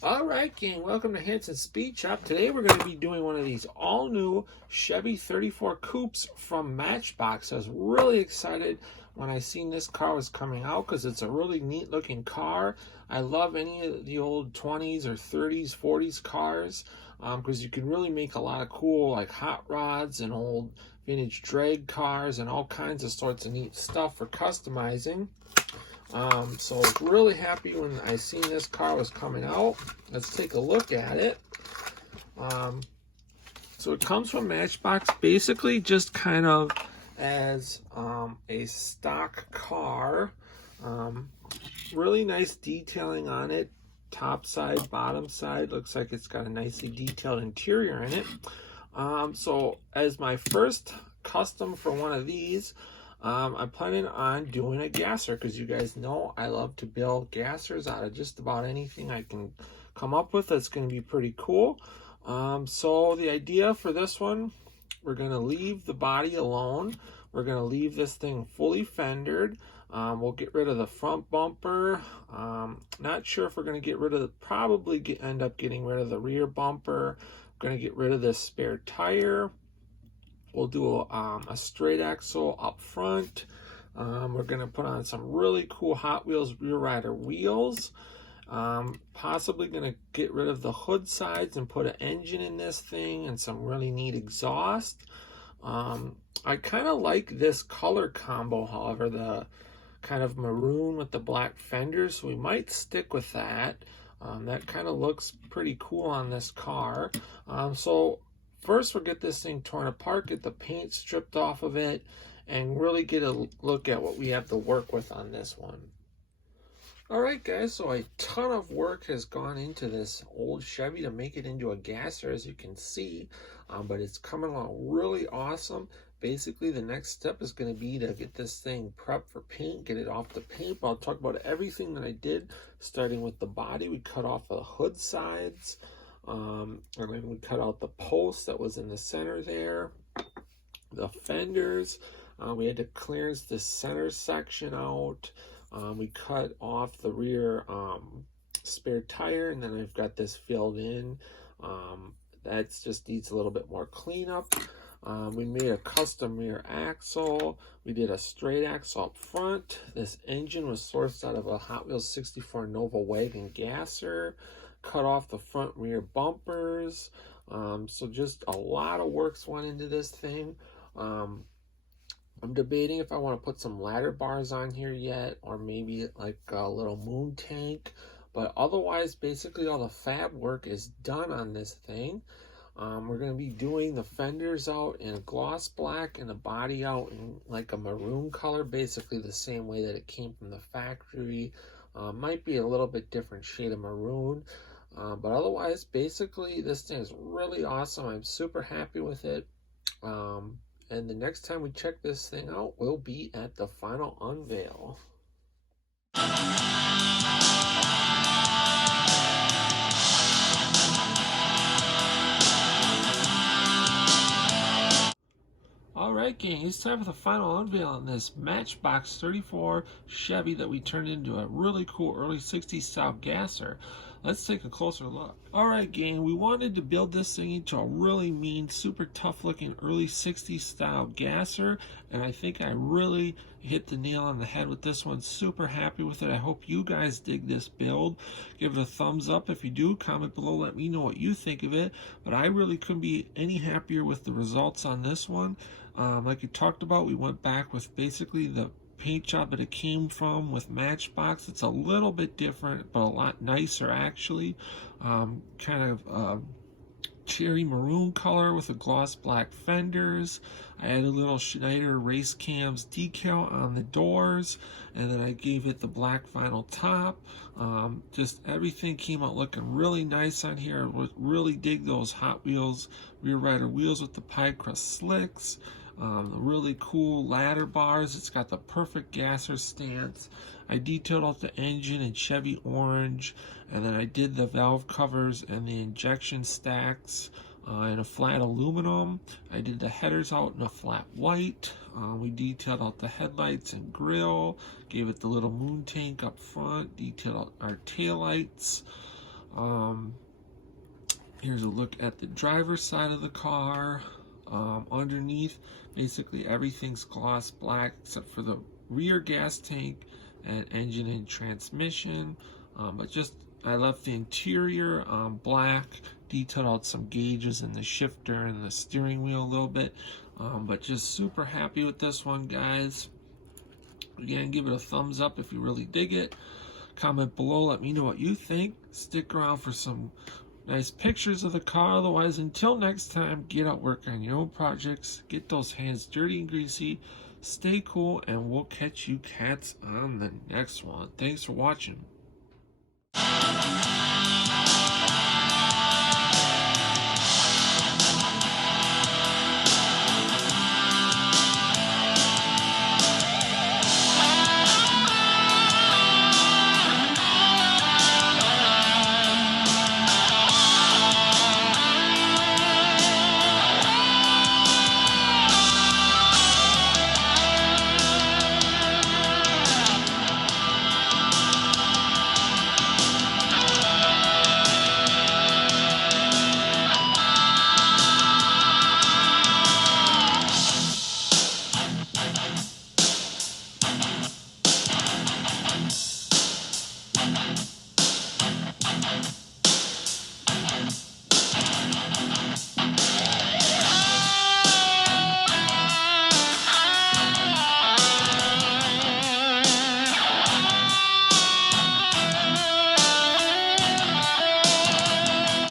Alright gang, welcome to Hansens Speed Shop. Today we're going to be doing one of these all-new Chevy 34 coupes from Matchbox. I was really excited when I seen this car was coming out because it's a really neat looking car. I love any of the old 20s or 30s, 40s cars because you can really make a lot of cool like hot rods and old vintage drag cars and all kinds of sorts of neat stuff for customizing. So I was really happy when I seen this car was coming out. Let's take a look at it. So it comes from Matchbox basically just kind of as a stock car. Really nice detailing on it. Top side, bottom side. Looks like it's got a nicely detailed interior in it. So as my first custom for one of these, I'm planning on doing a gasser because you guys know I love to build gassers out of just about anything I can come up with that's going to be pretty cool. So the idea for this one, we're going to leave the body alone. We're going to leave this thing fully fendered. We'll get rid of the front bumper. Not sure if we're going to get rid of end up getting rid of the rear bumper. We're going to get rid of this spare tire. We'll do a straight axle up front. We're going to put on some really cool Hot Wheels rear rider wheels. Possibly going to get rid of the hood sides and put an engine in this thing and some really neat exhaust. I kind of like this color combo, however, the kind of maroon with the black fenders, so we might stick with that. That kind of looks pretty cool on this car. So first, we'll get this thing torn apart, get the paint stripped off of it, and really get a look at what we have to work with on this one. Alright guys, so a ton of work has gone into this old Chevy to make it into a gasser, as you can see, but it's coming along really awesome. Basically, the next step is going to be to get this thing prepped for paint, get it off the paint. But I'll talk about everything that I did, starting with the body. We cut off the hood sides. And then we cut out the post that was in the center there, the fenders. We had to clearance the center section out. We cut off the rear spare tire, and then I've got this filled in. That just needs a little bit more cleanup. We made a custom rear axle. We did a straight axle up front. This engine was sourced out of a Hot Wheels 64 Nova wagon gasser. Cut off the front rear bumpers. So just a lot of works went into this thing. I'm debating if I want to put some ladder bars on here yet, or maybe like a little moon tank. But otherwise, basically all the fab work is done on this thing. We're going to be doing the fenders out in a gloss black and the body out in like a maroon color, basically the same way that it came from the factory. Might be a little bit different shade of maroon. But otherwise, basically, this thing is really awesome. I'm super happy with it. And the next time we check this thing out, we'll be at the final unveil. Alright gang, it's time for the final unveil on this Matchbox 34 Chevy that we turned into a really cool early 60s style gasser. Let's take a closer look. Alright gang, we wanted to build this thing into a really mean, super tough looking early 60s style gasser, and I think I really hit the nail on the head with this one. Super happy with it. I hope you guys dig this build. Give it a thumbs up if you do. Comment below, let me know what you think of it. But I really couldn't be any happier with the results on this one. Like we talked about, we went back with basically the paint job that it came from with Matchbox. It's a little bit different, but a lot nicer actually. Kind of cherry maroon color with a gloss black fenders. I added a little Schneider Race Cams decal on the doors, and then I gave it the black vinyl top. Just everything came out looking really nice on here. I really dig those Hot Wheels rear rider wheels with the pie crust slicks. The really cool ladder bars. It's got the perfect gasser stance. I detailed out the engine in Chevy orange, and then I did the valve covers and the injection stacks in a flat aluminum. I did the headers out in a flat white. We detailed out the headlights and grille, gave it the little moon tank up front, detailed out our taillights. Here's a look at the driver's side of the car. Underneath, basically everything's gloss black except for the rear gas tank and engine and transmission. But just I left the interior black, detailed out some gauges in the shifter and the steering wheel a little bit. But just super happy with this one, guys. Again, give it a thumbs up if you really dig it. Comment below, let me know what you think. Stick around for some nice pictures of the car. Otherwise, until next time, get out, work on your own projects, get those hands dirty and greasy, stay cool, and we'll catch you cats on the next one. Thanks for watching.